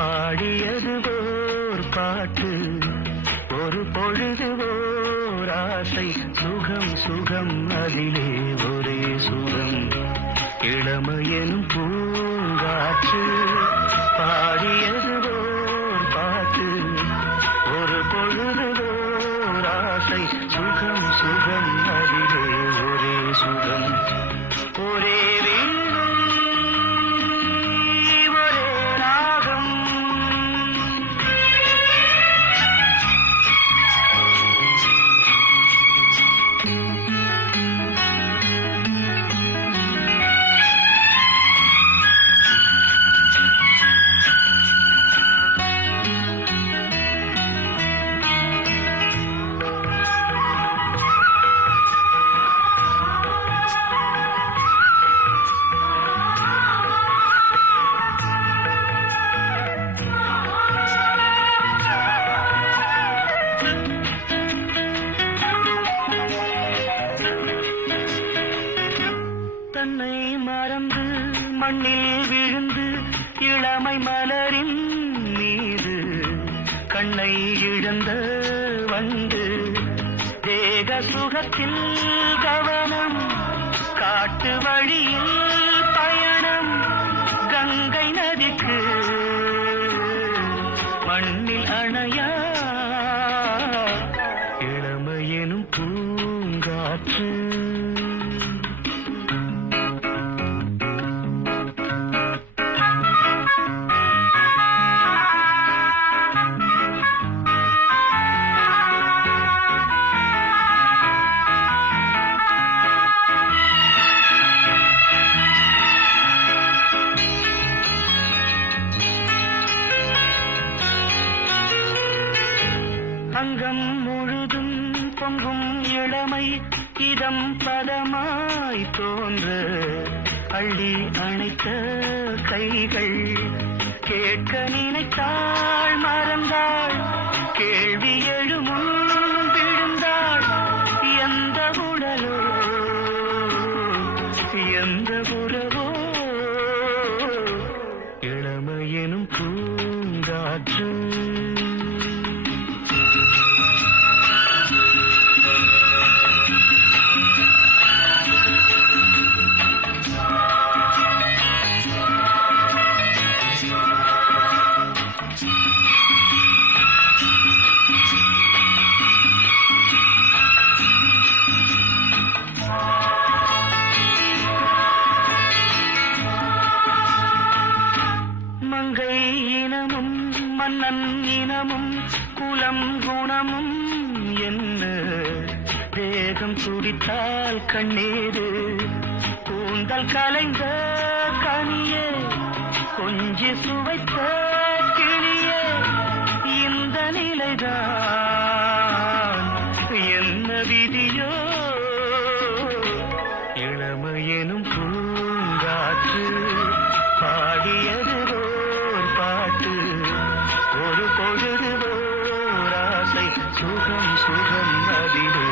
பாடியது ஓர் பாட்டு, ஒரு பொழுது ஓர் ஆசை. சுகம் சுகம் அதிலே ஒரே சுகம், இளமையெனும் பூங்காற்று. பாடியது ஓர் பாட்டு, ஒரு பொழுது ஓர் ஆசை. சுகம் சுகம் அதிலே ஒரே சுகம், ஒரே தன்னை மறந்து மண்ணில் விழுந்து இளமை மலரின் மீது கண்ணை இழந்த வந்து தேக சுகத்தில் கவனம், காட்டு வழியில் பயணம். கங்கை நதிக்கு மண்ணில் அணையா இளமையெனும் பூங்காற்று. அங்கம் முழுதும் பொங்கும் இளமை இதம் பதமாய் தோன்ற, அள்ளி அணைத்த கைகள் கேட்க நினைத்தாள் மறந்தாள். கேள்வி எழுமுன் விழுந்தாள், எந்த உடலோ எந்த உறவோ இளமையெனும் பூங்காற்று. மங்கை இனமும் மன்னன் இனமும் குலம் குணமும் என்ன, வேகம் துடித்தால் கண்ணீரு கூந்தல் கலைந்த கனியே, கொஞ்சி சுவைத்த கிளியே. இந்த நிலைதான் என்ன விதியோ, இளமையெனும் பூங்காற்று. பாடியது ஓர் பாட்டு, ஒரு பொழுது ஓர் ஆசை. சுகம் சுகம் அதிலே